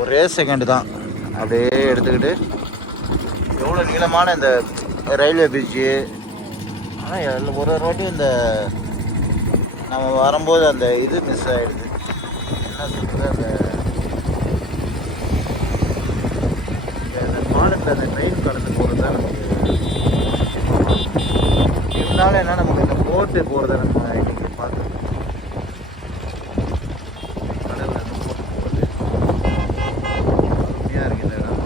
ஒரே செகண்டு தான். அப்படியே எடுத்துக்கிட்டு எவ்வளோ நீளமான இந்த ரயில்வே பிரிட்ஜு ஆனால் ஒரு ஒரு வாட்டி இந்த நம்ம வரும்போது அந்த இது மிஸ் ஆகிடுது என்ன சொல்கிறது அந்த பாலத்தில் அந்த ட்ரெயின் கடந்து போகிறது தான் நமக்கு இருந்தாலும் என்ன நமக்கு இந்த போட்டு போகிறத நம்ம இன்னைக்கு பார்த்துருக்கோம் கடல்ல இருந்து போட்டு போகிறது அருமையாக இருக்கு இந்த இடம்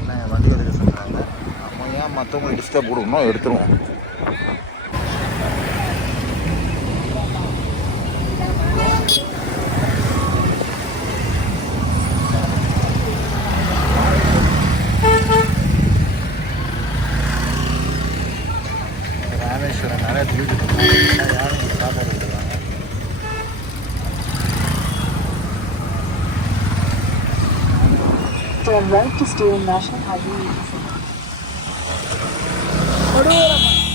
எல்லாம் வண்டி எடுக்க சொல்கிறாங்க நம்ம ஏன் மற்றவங்களுக்கு டிஸ்டர்ப் கொடுக்கணும் எடுத்துருவோம். கொடுக்குறாங்க. Turn right to on National Highway ¡Oh, no!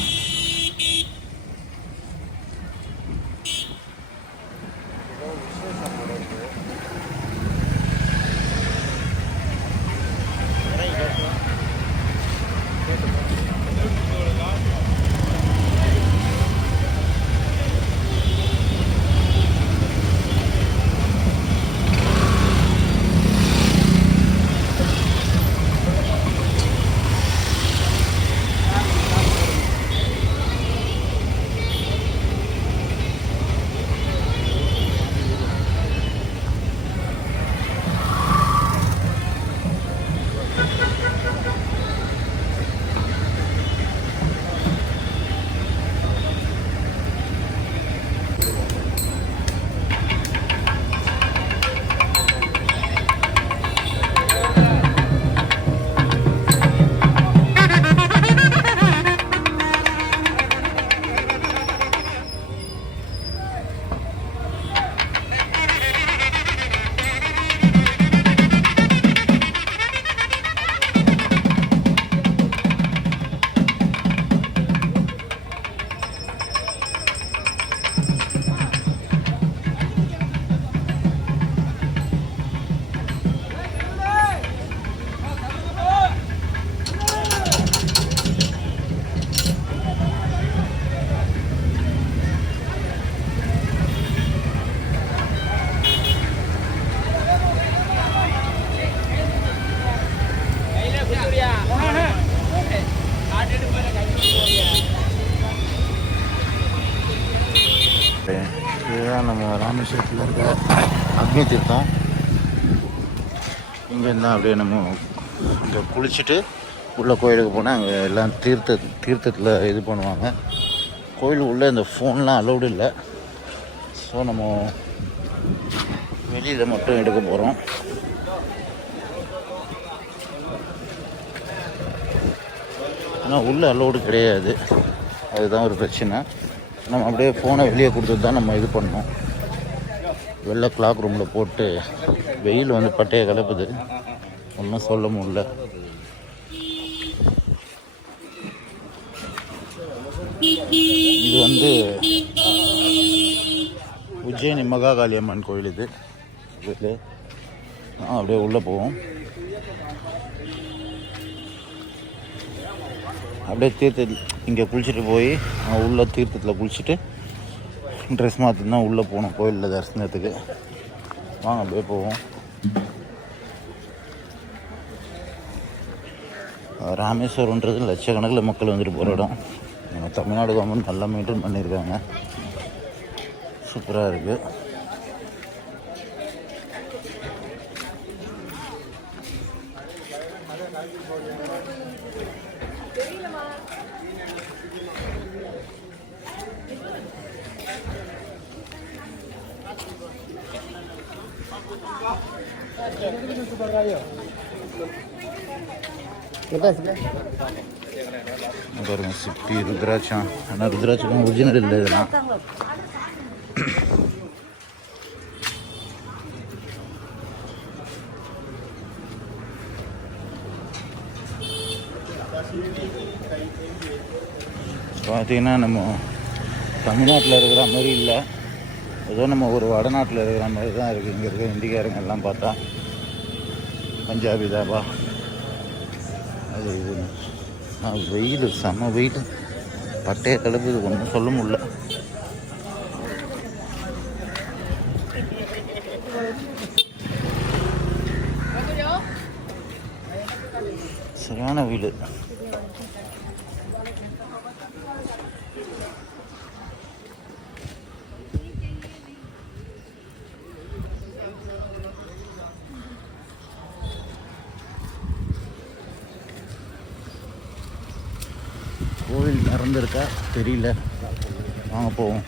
இதுதான் நம்ம ராமேஸ்வரத்தில் இருக்கிற அக்னி தீர்த்தம். இங்கேருந்து அப்படியே நம்ம இங்கே குளிச்சுட்டு உள்ள கோயிலுக்கு போனால் அங்கே எல்லாம் தீர்த்த தீர்த்தத்தில் இது பண்ணுவாங்க. கோயில் உள்ளே இந்த ஃபோன்லாம் அலௌடு இல்லை. ஸோ நம்ம வெளியில் மட்டும் எடுக்க போகிறோம் ஆனால் உள்ளே அலோடு கிடையாது. அதுதான் ஒரு பிரச்சனை. நம்ம அப்படியே ஃபோனை வெளியே கொடுத்துட்டு தான் நம்ம இது பண்ணோம் வெள்ளை கிளாக் ரூமில் போட்டு வெயில் வந்து பட்டையை கலப்புது. ஒன்றும் சொல்ல முடியல. இது வந்து உஜ்ஜயினி மகாகாளி அம்மன் கோயில் இது. அப்படியே உள்ளே போவோம். அப்படியே தீர்த்த இங்கே குளிச்சுட்டு போய் உள்ள தீர்த்தத்தில் குளிச்சுட்டு ட்ரெஸ் மாற்றி உள்ளே போகணும் கோயிலில் தரிசனத்துக்கு. வாங்க அப்படியே போவோம். ராமேஸ்வரம்ன்றது லட்சக்கணக்கில் மக்கள் வந்துட்டு போகிற இடம். நம்ம தமிழ்நாடு கவர்மெண்ட் நல்லா மெயின்டைன் பண்ணியிருக்காங்க. சூப்பராக இருக்குது பாருங்க சிப்பி ருத்ராட்சம் ஆனால் ருத்ராட்சம் ஒரிஜினல் இல்லை இதெல்லாம் பார்த்தீங்கன்னா நம்ம தமிழ்நாட்டில் இருக்கிற மாதிரி இல்லை ஏதோ நம்ம ஒரு வடநாட்டில் இருக்கிற மாதிரி தான் இருக்குது இங்கே இருக்கிற இந்திக்காரங்கெல்லாம் பார்த்தா. பஞ்சாபி தாபா. அது இது. நான் வெயில் செம்ம வெயில். பட்டைய கலப்பு ஒன்றும் சொல்ல முடியல. சரியான வெயில். கோவில் திறந்துருக்கா? தெரியல. வாங்க போவோம்.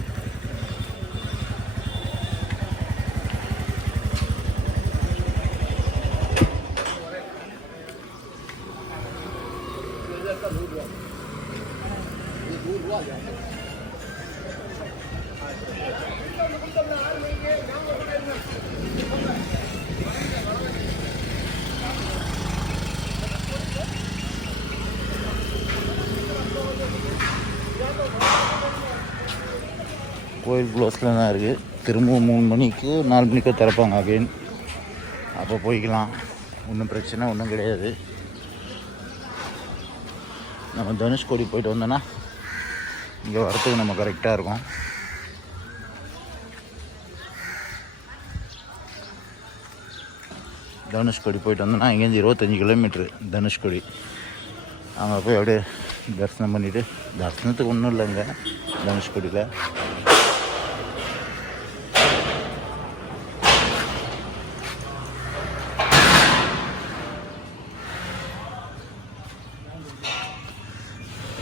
கோயில் க்ளோஸில் தான் இருக்குது திரும்பவும் மூணு மணிக்கு நாலு மணிக்கோ திறப்பாங்க அகைன் அப்போ போய்க்கலாம். ஒன்றும் பிரச்சனை ஒன்றும் கிடையாது. நம்ம தனுஷ்கோடி போயிட்டு வந்தோன்னா இங்கே வரத்துக்கு நம்ம கரெக்டாக இருக்கும். தனுஷ்கோடி போயிட்டு வந்தோன்னா இங்கேருந்து இருபத்தஞ்சி கிலோமீட்ரு தனுஷ்கோடி அங்கே போய் அப்படியே தரிசனம் பண்ணிவிட்டு தரிசனத்துக்கு ஒன்றும் இல்லைங்க தனுஷ்கோடியில்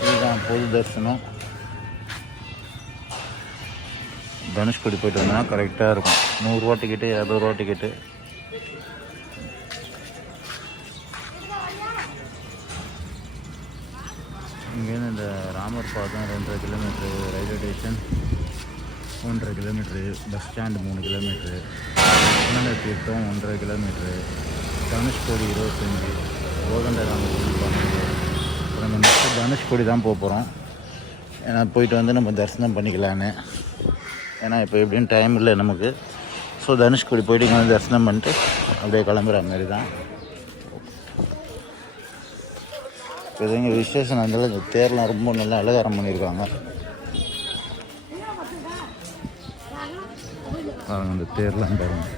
இதுதான் பொது தரிசனம். தனுஷ்கோடி போயிட்டு வந்தோன்னா கரெக்டாக இருக்கும். நூறுரூவா டிக்கெட்டு இரநூறுவா டிக்கெட்டு இங்கேருந்து இந்த ராமர் பாதம் ரெண்டரை கிலோமீட்ரு ரயில்வே ஸ்டேஷன் ஒன்றரை கிலோமீட்ரு பஸ் ஸ்டாண்டு மூணு கிலோமீட்ரு கன்னட தீர்த்தம் ஒன்றரை கிலோமீட்ரு தனுஷ்கோடி இருபத்தஞ்சி. கோதண்டராமர் கோயில் நம்ம நெக்ஸ்ட்டு தனுஷ்கோடி தான் போக போகிறோம் ஏன்னா போயிட்டு வந்து நம்ம தரிசனம் பண்ணிக்கலான்னு. ஏன்னா இப்போ எப்படின்னு டைம் இல்லை நமக்கு. ஸோ தனுஷ்கோடி போயிட்டு இங்கே வந்து தரிசனம் பண்ணிட்டு அப்படியே கிளம்புற மாதிரி தான். இப்போ இது விசேஷம் நடந்தாலும் இந்த தேர்லாம் ரொம்ப நல்லா அலங்காரம் பண்ணியிருக்காங்க. பாருங்க இந்த தேர்லாம் பாருங்கள்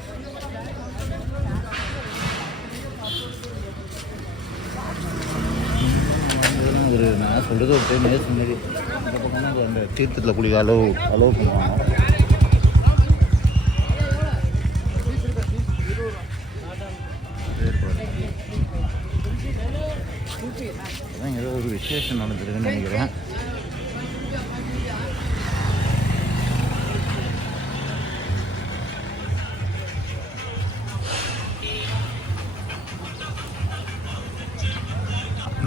இதெல்லாம் ஒரு நான் சொல்கிறது ஒரு டைம் நேற்று முன்னாடி. இந்த பக்கம்னா அந்த தீர்த்தத்தில் குளிக்க அளவு அளவு பண்ணுவாங்க. அதான் ஏதோ ஒரு விசேஷம் நடந்திருக்குன்னு நினைக்கிறேன்.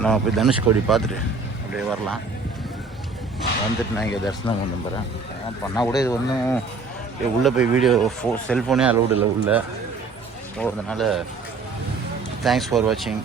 நான் போய் தனுஷ்கோடி பார்த்துட்டு அப்படியே வரலாம். வந்துட்டு நான் இங்கே தரிசனம் கொண்டு போகிறேன் பண்ணால் கூட இது ஒன்றும் உள்ளே போய் வீடியோ ஃபோ செல்ஃபோனே அலௌடு இல்லை உள்ளே. ஸோ அதனால் தேங்க்ஸ் ஃபார் வாட்சிங்